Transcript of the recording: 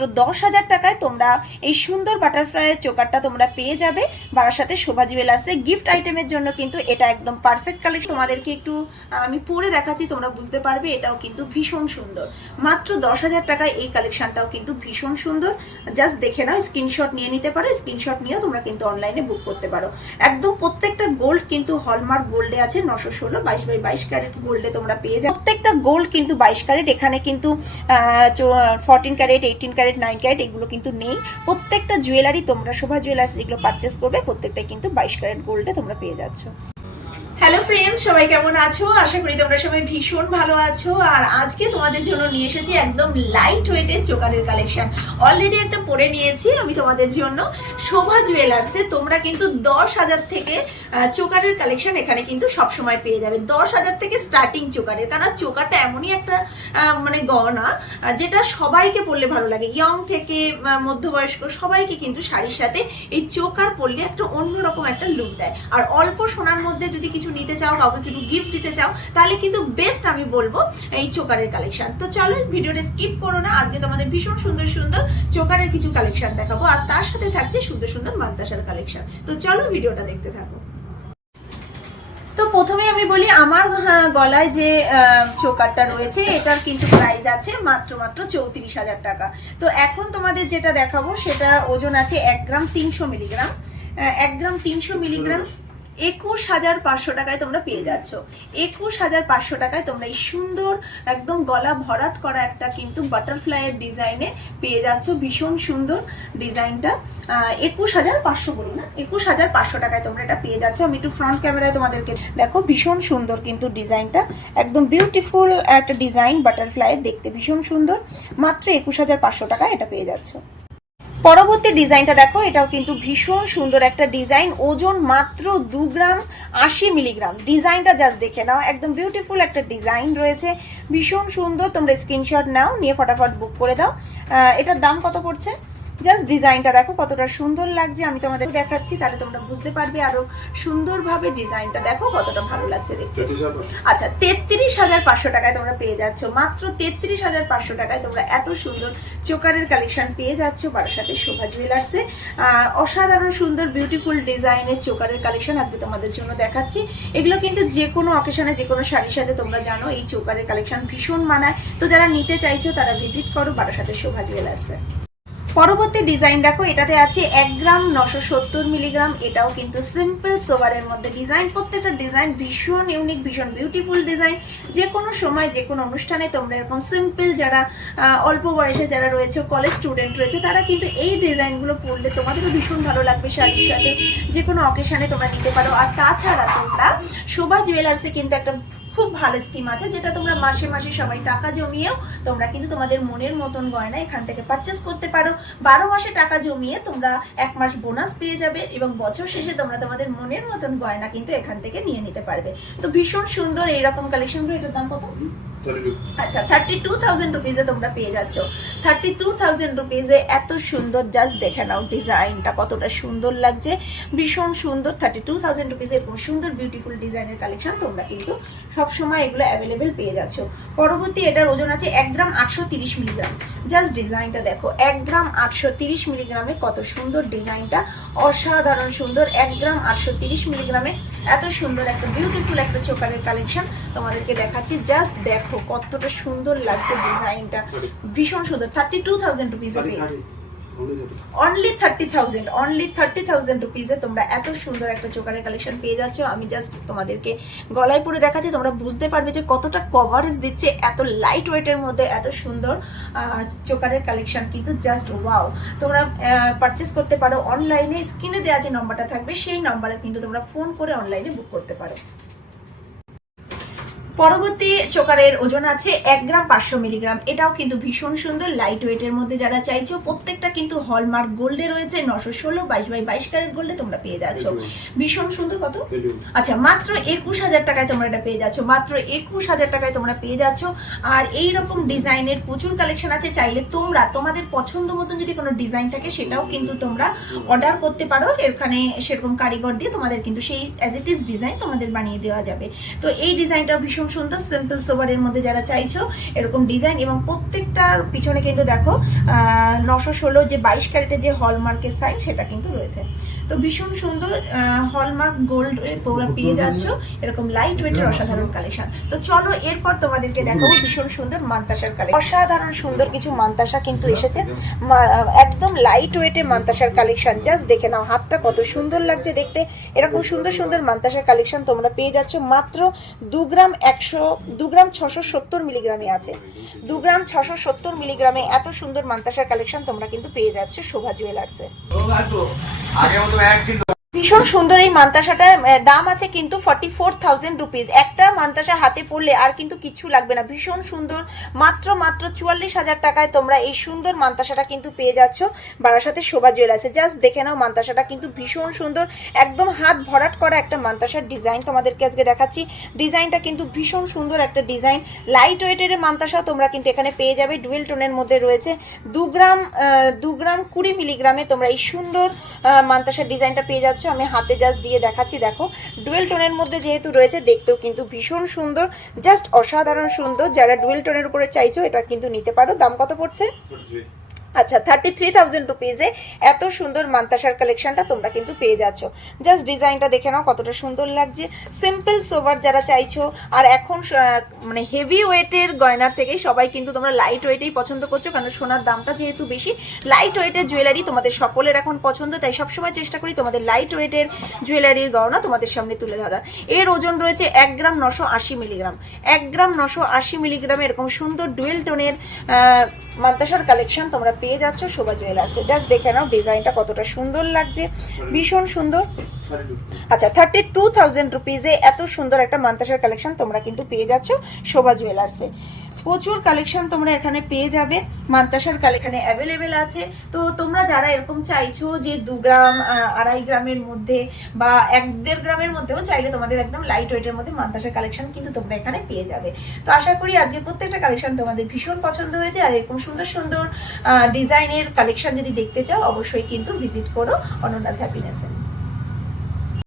মাত্র 10,000 টাকায় তোমরা এই সুন্দর বাটারফ্লাইয়ের চোকারটা তোমরা পেয়ে যাবে বারাসাতে শোভা জুয়েলার্সে। গিফট আইটেমের জন্য কিন্তু এটা একদম পারফেক্ট কালেকশন। তোমাদেরকে একটু আমি পরে দেখাচ্ছি, তোমরা বুঝতে পারবে। এটাও কিন্তু ভীষণ সুন্দর, মাত্র 10,000 টাকায় এই কালেকশনটাও কিন্তু ভীষণ সুন্দর। জাস্ট দেখে নাও, স্ক্রিনশট নিয়ে নিতে পারো, স্ক্রিনশট নিয়েও তোমরা কিন্তু অনলাইনে বুক করতে পারো। একদম প্রত্যেকটা গোল্ড কিন্তু হলমার্ক গোল্ডে আছে, 916 22/22 ক্যারেট গোল্ডে তোমরা পেয়ে যাও। প্রত্যেকটা গোল্ড কিন্তু 22 ক্যারেট, এখানে কিন্তু 14 ক্যারেট, 18 ক্যারেট, 9 ক্যারেট এগুলো কিন্তু নেই। প্রত্যেকটা জুয়েলারি তোমরা শোভা জুয়েলার্স যেগুলো পারচেস করবে প্রত্যেকটা কিন্তু 22 ক্যারেট গোল্ডে তোমরা পেয়ে যাচ্ছ। হ্যালো ফ্রেন্ডস, সবাই কেমন আছো? আশা করি তোমরা সবাই ভীষণ ভালো আছো। আর আজকে তোমাদের জন্য নিয়ে এসেছি একদম লাইট ওয়েটের চোকারের কালেকশন। অলরেডি একটা পরে নিয়েছি আমি তোমাদের জন্য শোভা জুয়েলার্সে। তোমরা কিন্তু 10,000 থেকে চোকারের কালেকশন এখানে কিন্তু সবসময় পেয়ে যাবে। 10,000 থেকে স্টার্টিং চোকারের, কারণ চোকারটা এমনই একটা মানে গহনা যেটা সবাইকে পরলে ভালো লাগে, ইয়ং থেকে মধ্যবয়স্ক সবাইকে কিন্তু শাড়ির সাথে এই চোকার পরলে একটা অন্যরকম একটা লুক দেয়। আর অল্প সোনার মধ্যে যদি কিছু নিতে চাও, কাউকে কিছু গিফট দিতে চাও, তাহলে কিন্তু বেস্ট আমি বলবো এই চোকারের কালেকশন। তো চলো ভিডিওটা স্কিপ করো না, আজকে তোমাদের ভীষণ সুন্দর সুন্দর চোকারের কিছু কালেকশন দেখাবো, আর তার সাথে থাকছে সুন্দর সুন্দর মান্তাসার কালেকশন। তো চলো ভিডিওটা দেখতে থাকো। তো প্রথমে আমি বলি, আমার গলায় যে চোকারটা রয়েছে এটার কিন্তু প্রাইস আছে মাত্র 34,000 টাকা। তো এখন তোমাদের যেটা দেখাবো সেটা ওজন আছে 1 গ্রাম 300 মিলিগ্রাম। 1 গ্রাম 300 মিলিগ্রাম 21,500 টাকায় তোমরা পেয়ে যাচ্ছ। 21,500 টাকায় তোমরা এই সুন্দর একদম গলা ভরাট করা একটা কিন্তু বাটারফ্লাইয়ের ডিজাইনে পেয়ে যাচ্ছ। ভীষণ সুন্দর ডিজাইনটা। 21,500 বলুন না, 21,500 টাকায় তোমরা এটা পেয়ে যাচ্ছ। আমি একটু ফ্রন্ট ক্যামেরায় তোমাদেরকে দেখো, ভীষণ সুন্দর কিন্তু ডিজাইনটা, একদম বিউটিফুল একটা ডিজাইন বাটারফ্লাইয়ের, দেখতে ভীষণ সুন্দর। মাত্র 21,500 টাকায় এটা পেয়ে যাচ্ছ। পরবর্তী ডিজাইনটা দেখো, এটাও কিন্তু ভীষণ সুন্দর একটা ডিজাইন, ওজন মাত্র 2 গ্রাম 80 মিলিগ্রাম। ডিজাইনটা জাস্ট দেখে নাও, একদম বিউটিফুল একটা ডিজাইন রয়েছে, ভীষণ সুন্দর। তোমরা স্ক্রিনশট নাও, নিয়ে ফটাফট বুক করে দাও। এটার দাম কত পড়ছে? জাস্ট ডিজাইনটা দেখো কতটা সুন্দর লাগছে, আমি তোমাদের দেখাচ্ছি তাহলে তোমরা বুঝতে পারবে আরো সুন্দরভাবে। ডিজাইনটা দেখো কতটা ভালো লাগছে দেখতে। আচ্ছা, 33,500 টাকায় তোমরা পেয়ে যাচ্ছ। মাত্র 33,500 টাকায় তোমরা এত সুন্দর চোকারের কালেকশন পেয়ে যাচ্ছ বারাসাতে শোভা জুয়েলার্সে। অসাধারণ সুন্দর বিউটিফুল ডিজাইনের চোকারের কালেকশন আজকে তোমাদের জন্য দেখাচ্ছি। এগুলো কিন্তু যে কোনো অকেশনে, যে কোনো শাড়ির সাথে তোমরা জানো এই চোকারের কালেকশন ভীষণ মানায়। তো যারা নিতে চাইছো তারা ভিজিট করো বারাসাতে শোভা জুয়েলার্সে। পরবর্তী ডিজাইন দেখো, এটাতে আছে 1 গ্রাম 970 মিলিগ্রাম। এটাও কিন্তু সিম্পল সোভারের মধ্যে ডিজাইন। প্রত্যেকটা ডিজাইন ভীষণ ইউনিক, ভীষণ বিউটিফুল ডিজাইন। যে কোনো সময় যে কোনো অনুষ্ঠানে তোমরা এরকম সিম্পল, যারা অল্প বয়সে যারা রয়েছে, কলেজ স্টুডেন্ট রয়েছে, তারা কিন্তু এই ডিজাইনগুলো পরলে তোমাদেরও ভীষণ ভালো লাগবে। শাড়ির সাথে যে কোনো অকেশনে তোমরা নিতে পারো। আর তাছাড়া তোমরা শোভা জুয়েলার্সে কিন্তু একটা খুব ভালো স্কিম আছে, যেটা তোমরা মাসে মাসে সবাই টাকা জমিয়েও তোমরা কিন্তু তোমাদের মনের মতন গয়না এখান থেকে পারচেস করতে পারো। 12 মাসে টাকা জমিয়ে তোমরা 1 মাস বোনাস পেয়ে যাবে, এবং বছর শেষে তোমরা তোমাদের মনের মতন গয়না কিন্তু এখান থেকে নিয়ে নিতে পারবে। তো ভীষণ সুন্দর এইরকম কালেকশনগুলো। এটার দাম কত? আচ্ছা, 32,000 রুপিজে তোমরা পেয়ে যাচ্ছ। 32,000 রুপিজে এত সুন্দর, জাস্ট দেখে নাও ডিজাইনটা কতটা সুন্দর লাগছে, ভীষণ সুন্দর। 32,000 রুপিজে এরকম সুন্দর বিউটিফুল ডিজাইনের কালেকশন তোমরা কিন্তু সবসময় এগুলো অ্যাভেলেবেল পেয়ে যাচ্ছ। পরবর্তী, এটার ওজন আছে 1 গ্রাম 830 মিলিগ্রাম। জাস্ট ডিজাইনটা দেখো, 1 গ্রাম 830 মিলিগ্রামের কত সুন্দর ডিজাইনটা, অসাধারণ সুন্দর। 1 গ্রাম 830 মিলিগ্রামে এত সুন্দর একটা বিউটিফুল একটা চোকারের কালেকশন তোমাদেরকে দেখাচ্ছি। জাস্ট দেখো কতটা সুন্দর লাগছে ডিজাইনটা, ভীষণ সুন্দর। 32,000 রুপিজে পেয়ে, অনলি 30,000 রুপিজে তোমরা এত সুন্দর একটা চোকারের কালেকশন পেয়ে যাচ্ছ। আমি জাস্ট তোমাদেরকে গলায় পরে দেখাচ্ছি, তোমরা বুঝতে পারবে যে কতটা কভারেজ দিচ্ছে এত লাইট ওয়েটের মধ্যে এত সুন্দর চোকারের কালেকশন, কিন্তু জাস্ট ওয়াও। তোমরা পারচেস করতে পারো অনলাইনে, স্ক্রিনে দেওয়া যে নম্বরটা থাকবে সেই নম্বরে কিন্তু তোমরা ফোন করে অনলাইনে বুক করতে পারো। পরবর্তী চোকারের ওজন আছে 1 গ্রাম 500 মিলিগ্রাম। এটাও কিন্তু ভীষণ সুন্দর লাইট ওয়েটের মধ্যে যারা চাইছো, প্রত্যেকটা কিন্তু হলমার্ক গোল্ডে রয়েছে, 916 22/22 ক্যারেট গোল্ডে তোমরা পেয়ে যাচ্ছ। ভীষণ সুন্দর। কত? আচ্ছা, মাত্র 21,000 টাকায় তোমরা এটা পেয়ে যাচ্ছ। মাত্র 21,000 টাকায় তোমরা পেয়ে যাচ্ছ। আর এই রকম ডিজাইনের প্রচুর কালেকশন আছে, চাইলে তোমরা তোমাদের পছন্দ মতন যদি কোনো ডিজাইন থাকে সেটাও কিন্তু তোমরা অর্ডার করতে পারো। এখানে সেরকম কারিগর দিয়ে তোমাদের কিন্তু সেই অ্যাজ ইট ইজ ডিজাইন তোমাদের বানিয়ে দেওয়া যাবে। তো এই ডিজাইনটাও ভীষণ সুন্দর সিম্পল সোবারের মধ্যে যারা চাইছো এরকম ডিজাইন, এবং প্রত্যেকটার পিছনে কিন্তু দেখো 916 যে 22 ক্যারেটের যে হলমার্কের সাইড সেটা কিন্তু রয়েছে। তো ভীষণ সুন্দর হলমার্ক গোল্ড তোমরা পেয়ে যাচ্ছ এরকম লাইট ওয়েটের অসাধারণ কালেকশন। তো চলো এরপর তোমাদেরকে দেখাবো ভীষণ সুন্দর মান্তাসার কালেকশন। অসাধারণ সুন্দর কিছু মান্তাসা কিন্তু এসেছে, একদম লাইট ওয়েটের মান্তাসার কালেকশন। জাস্ট দেখে নাও হাতটা কত সুন্দর লাগছে দেখতে। এরকম সুন্দর সুন্দর মান্তাসার কালেকশন তোমরা পেয়ে যাচ্ছ মাত্র 2 গ্রাম 670 মিলিগ্রামে আছে। 2 গ্রাম 670 মিলিগ্রামে এত সুন্দর মান্তাসার কালেকশন তোমরা কিন্তু পেয়ে যাচ্ছ শোভা জুয়েলার্সে। ভীষণ সুন্দর এই মান্তাসাটার দাম আছে কিন্তু 44,000 রুপিস। একটা মান্তাসা হাতে পড়লে আর কিন্তু কিছু লাগবে না। ভীষণ সুন্দর, মাত্র 44,000 টাকায় তোমরা এই সুন্দর মান্তাসাটা কিন্তু পেয়ে যাচ্ছ বারাসাতে শোভা জুয়েলার্সে। জাস্ট দেখে নাও মান্তাসাটা কিন্তু ভীষণ সুন্দর, একদম হাত ভরাট করা একটা মান্তাসার ডিজাইন তোমাদেরকে আজকে দেখাচ্ছি। ডিজাইনটা কিন্তু ভীষণ সুন্দর একটা ডিজাইন। লাইট ওয়েটের মান্তাসা তোমরা কিন্তু এখানে পেয়ে যাবে, ডুয়েল টোনের মধ্যে রয়েছে। 2 গ্রাম 20 মিলিগ্রামে তোমরা এই সুন্দর মান্তাসার ডিজাইনটা পেয়ে যাচ্ছ। আমি হাতে জাস্ট দিয়ে দেখাচ্ছি, দেখো ডুয়েল টোনের মধ্যে যেহেতু রয়েছে দেখতেও কিন্তু ভীষণ সুন্দর, জাস্ট অসাধারণ সুন্দর। যারা ডুয়েল টোনের উপরে চাইছো এটা কিন্তু নিতে পারো। দাম কত পড়ছে? আচ্ছা 33,000 রুপিসে এত সুন্দর মান্তাসার কালেকশনটা তোমরা কিন্তু পেয়ে যাচ্ছ। জাস্ট ডিজাইনটা দেখে নাও কতটা সুন্দর লাগছে। সিম্পল সোভার যারা চাইছো, আর এখন মানে হেভি ওয়েটের গয়নার থেকে সবাই কিন্তু তোমরা লাইট ওয়েটেই পছন্দ করছো, কারণ সোনার দামটা যেহেতু বেশি। লাইট ওয়েটের জুয়েলারি তোমাদের সকলের এখন পছন্দ, তাই সবসময় চেষ্টা করি তোমাদের লাইট ওয়েটের জুয়েলারির গয়না তোমাদের সামনে তুলে ধরার। এর ওজন রয়েছে 1 গ্রাম 980 মিলিগ্রাম। 1 গ্রাম 980 মিলিগ্রামে এরকম সুন্দর ডুয়েল টোনের মান্তাসার কালেকশন তোমরা পেয়ে যাচ্ছ শোভা জুয়েলার্সে। জাস্ট দেখে নাও ডিজাইনটা কতটা সুন্দর লাগছে, ভীষণ সুন্দর। আচ্ছা 32,000 রুপিসে এত সুন্দর একটা মান্তাসার কালেকশন তোমরা কিন্তু পেয়ে যাচ্ছ শোভা জুয়েলার্সে। প্রচুর কালেকশন তোমরা এখানে পেয়ে যাবে, মান্তাসার কালেকশনে অ্যাভেলেবেল আছে। তো তোমরা যারা এরকম চাইছো যে 2 গ্রাম 2.5 গ্রামের মধ্যে বা 1-1.5 গ্রামের মধ্যেও চাইলে তোমাদের একদম লাইট ওয়েটের মধ্যে মান্তাসার কালেকশন কিন্তু তোমরা এখানে পেয়ে যাবে। তো আশা করি আজকে প্রত্যেকটা কালেকশন তোমাদের ভীষণ পছন্দ হয়েছে। আর এরকম সুন্দর সুন্দর ডিজাইনের কালেকশন যদি দেখতে চাও অবশ্যই কিন্তু ভিজিট করো অনন্যাস হ্যাপিনেসে।